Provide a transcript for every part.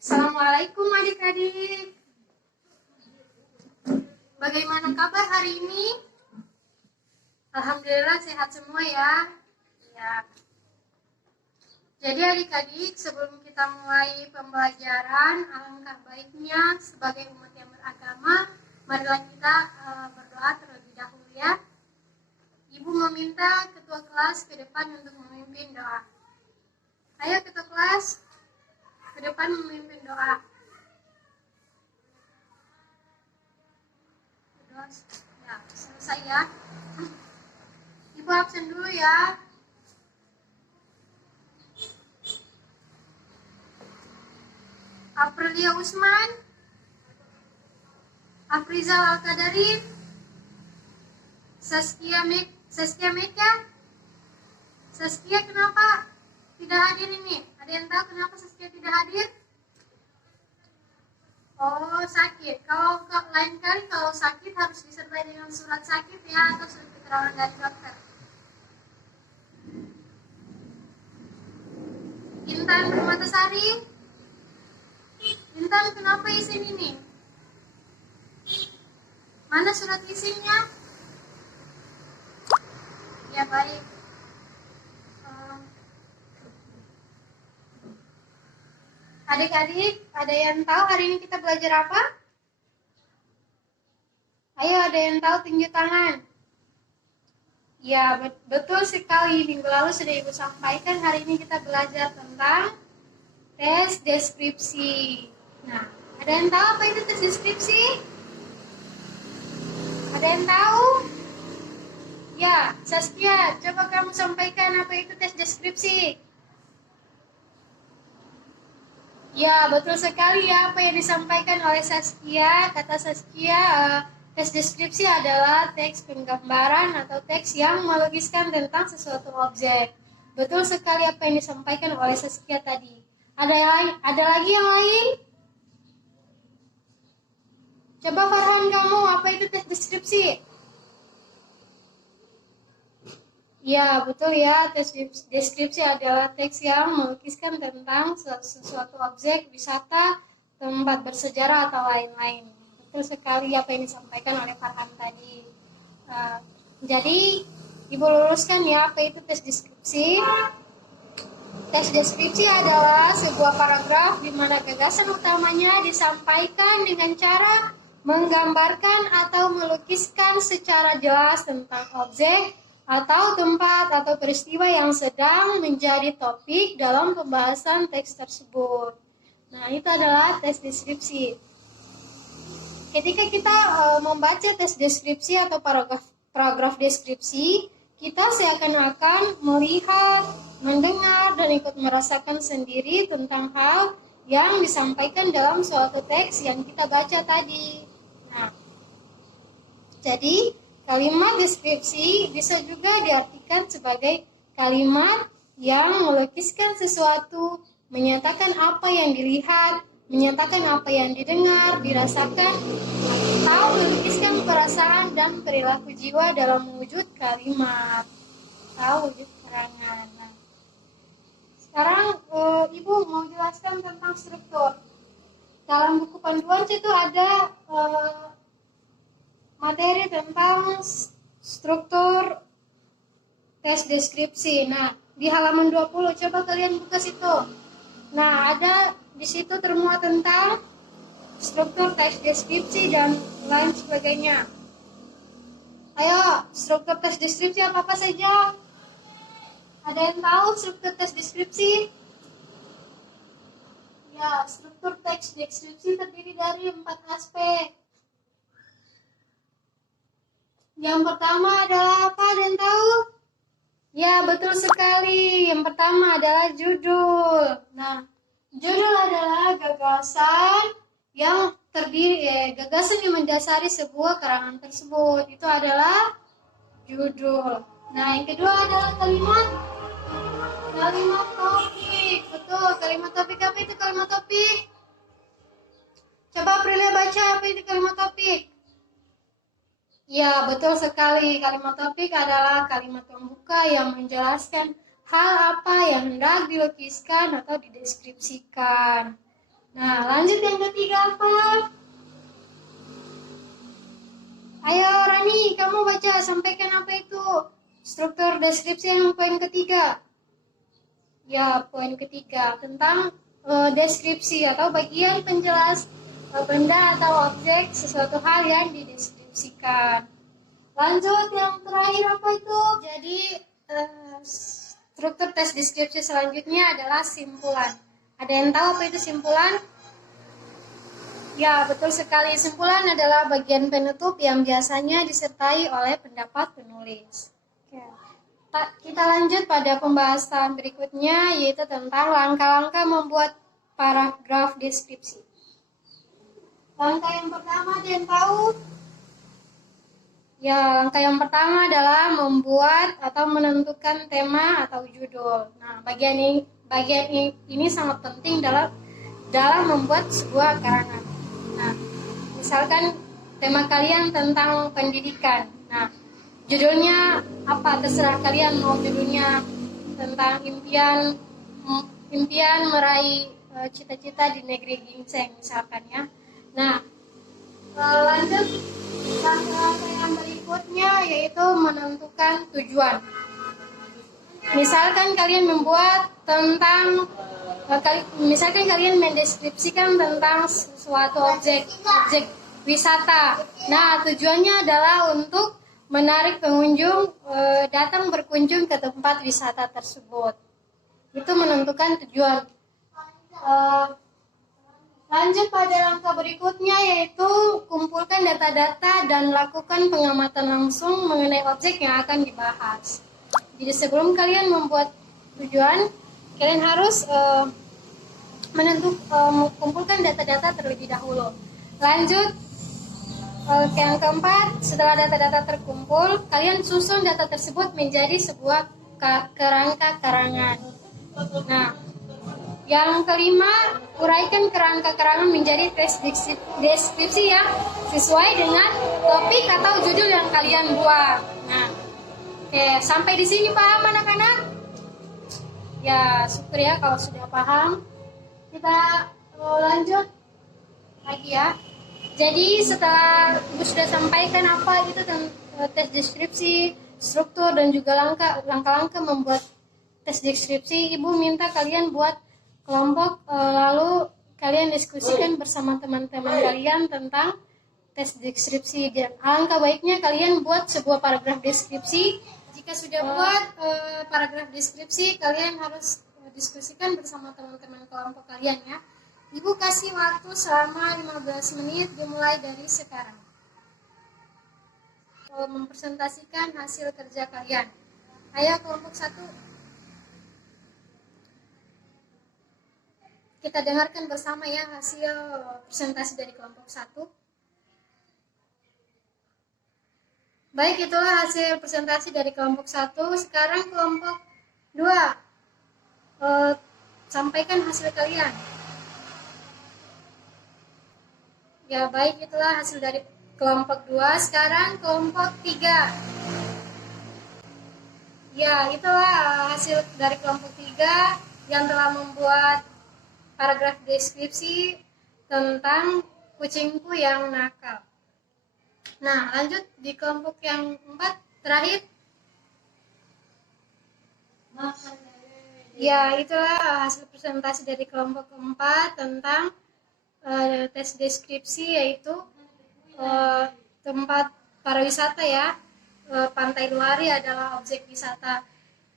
Assalamualaikum adik-adik. Bagaimana kabar hari ini? Alhamdulillah sehat semua ya. Ya. Jadi adik-adik, sebelum kita mulai pembelajaran, alangkah baiknya sebagai umat yang beragama, marilah kita berdoa terlebih dahulu ya. Ibu meminta ketua kelas ke depan untuk memimpin doa. Ayo ketua kelas, ke depan memimpin doa. Ya, selesai ya. Ibu absen dulu ya. Aprilia Usman, Afrizal Al-Qadarif, Saskia Meka. Saskia kenapa tidak hadir ini? Ada yang tahu kenapa Saskia tidak hadir? Oh, sakit. Kalau lain kali kalau sakit harus disertai dengan surat sakit ya, atau surat keterangan dari dokter. Intan Permatasari, Intan kenapa izin ini? Mana surat izinnya? Ya baik. Adik-adik, ada yang tahu hari ini kita belajar apa? Ayo, ada yang tahu tunjuk tangan. Ya, betul sekali. Minggu lalu sudah Ibu sampaikan, hari ini kita belajar tentang tes deskripsi. Nah, ada yang tahu apa itu tes deskripsi? Ada yang tahu? Ya, Saskia, coba kamu sampaikan apa itu tes deskripsi. Ya, betul sekali ya apa yang disampaikan oleh Saskia. Kata Saskia, tes deskripsi adalah teks penggambaran atau teks yang melogiskan tentang sesuatu objek. Betul sekali apa yang disampaikan oleh Saskia tadi. Ada lagi yang lain? Coba Farhan kamu, apa itu tes deskripsi? Ya, betul ya. Tes deskripsi adalah teks yang melukiskan tentang sesuatu objek, wisata, tempat bersejarah, atau lain-lain. Betul sekali apa yang disampaikan oleh Farhan tadi. Jadi, Ibu luruskan ya, apa itu tes deskripsi. Tes deskripsi adalah sebuah paragraf di mana gagasan utamanya disampaikan dengan cara menggambarkan atau melukiskan secara jelas tentang objek, atau tempat atau peristiwa yang sedang menjadi topik dalam pembahasan teks tersebut. Nah, itu adalah tes deskripsi. Ketika kita membaca tes deskripsi atau paragraf deskripsi, kita seakan-akan melihat, mendengar, dan ikut merasakan sendiri tentang hal yang disampaikan dalam suatu teks yang kita baca tadi. Nah, jadi kalimat deskripsi bisa juga diartikan sebagai kalimat yang melukiskan sesuatu, menyatakan apa yang dilihat, menyatakan apa yang didengar, dirasakan, atau melukiskan perasaan dan perilaku jiwa dalam wujud kalimat atau wujud keterangan. Nah, sekarang Ibu mau jelaskan tentang struktur. Dalam buku panduan itu ada materi tentang struktur tes deskripsi. Nah, di halaman 20 coba kalian buka situ. Nah, ada di situ termuat tentang struktur tes deskripsi dan lain sebagainya. Ayo, struktur tes deskripsi apa saja? Ada yang tahu struktur tes deskripsi? Ya, struktur tes deskripsi terdiri dari 4 aspek. Yang pertama adalah apa? Ada yang tahu? Ya, betul sekali. Yang pertama adalah judul. Nah, judul adalah gagasan yang gagasan yang mendasari sebuah karangan tersebut. Itu adalah judul. Nah, yang kedua adalah kalimat topik. Betul, kalimat topik. Apa itu kalimat topik? Coba Aprilia baca apa itu kalimat topik. Ya, betul sekali. Kalimat topik adalah kalimat pembuka yang menjelaskan hal apa yang hendak dilukiskan atau dideskripsikan. Nah, lanjut yang ketiga apa? Ayo Rani, kamu baca, sampaikan apa itu struktur deskripsi yang poin ketiga. Ya, poin ketiga tentang deskripsi atau bagian penjelas benda atau objek sesuatu hal yang dideskripsikan. Lanjut yang terakhir apa itu? Jadi struktur tes deskripsi selanjutnya adalah simpulan. Ada yang tahu apa itu simpulan? Ya, betul sekali. Simpulan adalah bagian penutup yang biasanya disertai oleh pendapat penulis. Oke. Kita lanjut pada pembahasan berikutnya, yaitu tentang langkah-langkah membuat paragraf deskripsi. Langkah yang pertama, ada yang tahu? Ya, langkah yang pertama adalah membuat atau menentukan tema atau judul. Nah, bagian ini sangat penting dalam membuat sebuah karangan. Nah, misalkan tema kalian tentang pendidikan. Nah, judulnya apa? Terserah kalian mau judulnya tentang impian meraih cita-cita di negeri ginseng misalkan ya. Nah, lanjut langkah yang berikutnya yaitu menentukan tujuan. Misalkan kalian membuat tentang misalkan kalian mendeskripsikan tentang suatu objek wisata. Nah, tujuannya adalah untuk menarik pengunjung datang berkunjung ke tempat wisata tersebut. Itu menentukan tujuan. Lanjut pada langkah berikutnya yaitu kumpulkan data-data dan lakukan pengamatan langsung mengenai objek yang akan dibahas. Jadi sebelum kalian membuat tujuan, kalian harus kumpulkan data-data terlebih dahulu. Lanjut yang keempat, setelah data-data terkumpul, kalian susun data tersebut menjadi sebuah kerangka karangan. Nah, yang kelima, uraikan kerangka karangan menjadi teks deskripsi yang sesuai dengan topik atau judul yang kalian buat. Nah, oke, sampai di sini paham anak-anak? Ya, syukur ya kalau sudah paham. Kita lanjut lagi ya. Jadi setelah Ibu sudah sampaikan apa itu tes deskripsi, struktur dan juga langkah-langkah membuat tes deskripsi, Ibu minta kalian buat kelompok lalu kalian diskusikan bersama teman-teman kalian tentang tes deskripsi. Dan alangkah baiknya kalian buat sebuah paragraf deskripsi. Jika sudah buat paragraf deskripsi, kalian harus diskusikan bersama teman-teman kelompok kalian ya. Ibu kasih waktu selama 15 menit dimulai dari sekarang. Mempresentasikan hasil kerja kalian. Ayo kelompok 1. Kita dengarkan bersama ya hasil presentasi dari kelompok 1. Baik, itulah hasil presentasi dari kelompok 1. Sekarang kelompok 2. Sampaikan hasil kalian. Ya, baik, itulah hasil dari kelompok 2. Sekarang kelompok 3. Ya, itulah hasil dari kelompok 3 yang telah membuat paragraf deskripsi tentang kucingku yang nakal. Nah, lanjut di kelompok yang 4 terakhir. Ya, itulah hasil presentasi dari kelompok 4 tentang tes deskripsi, yaitu tempat pariwisata ya. Pantai Luari adalah objek wisata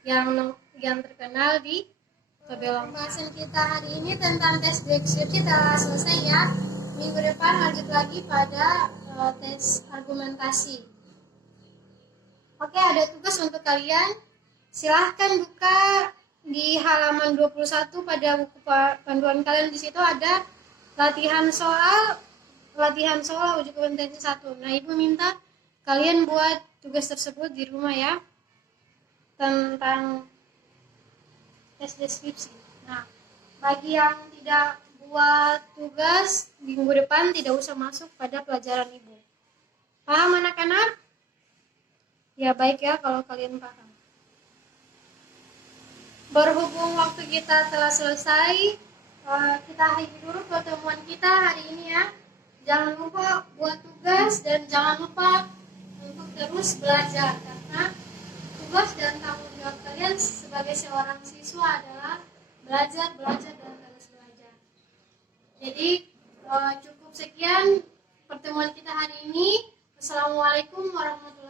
yang terkenal di Tobelong. Pembahasan kita hari ini tentang tes deskripsi telah selesai ya. Minggu depan lanjut lagi pada tes argumentasi. Oke, ada tugas untuk kalian. Silahkan buka di halaman 21 pada buku panduan kalian. Di situ ada latihan soal uji kompetensi 1. Nah, Ibu minta kalian buat tugas tersebut di rumah ya, tentang tes deskripsi. Nah, bagi yang tidak buat tugas minggu depan tidak usah masuk pada pelajaran Ibu. Paham anak-anak? Ya, baik ya kalau kalian paham. Berhubung waktu kita telah selesai, Kita akhiri dulu pertemuan kita hari ini ya. Jangan lupa buat tugas dan jangan lupa untuk terus belajar karena tugas dan tanggung jawab kalian sebagai seorang siswa adalah belajar, belajar dan terus belajar. Jadi cukup sekian pertemuan kita hari ini. Assalamualaikum warahmatullahi wabarakatuh.